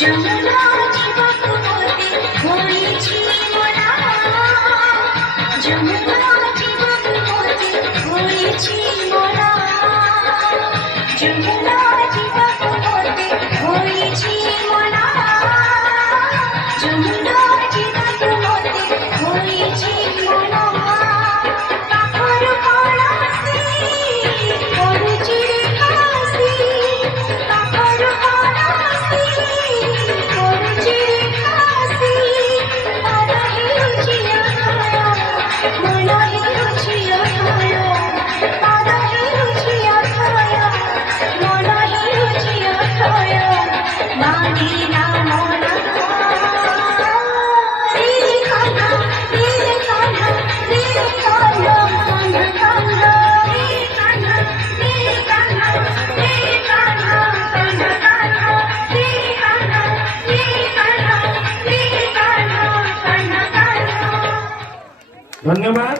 যমুনা জীবক হতে হয়েছি মোরা, যমুনা জীবক হতে হয়েছি মোরা, যমুনা জীবক হতে হয়েছি মোরা, যমুনা জীবক হতে হয়েছি মোরা। কাপড় পরাসি করছি রে কাশি, কাপড় পরাসি করছি রে কাশি, তারা হেরুছি আখায়া, মনা হেরুছি আখায়া, তারা হেরুছি আখায়া, মনা হেরুছি আখায়া, মানি না মনা রে কানা, রে কানা, রে কানা, কানা কানা, রে কানা, রে কানা, রে কানা, কানা কানা, রে কানা, রে কানা, রে কানা, কানা কানা। ধন্যবাদ।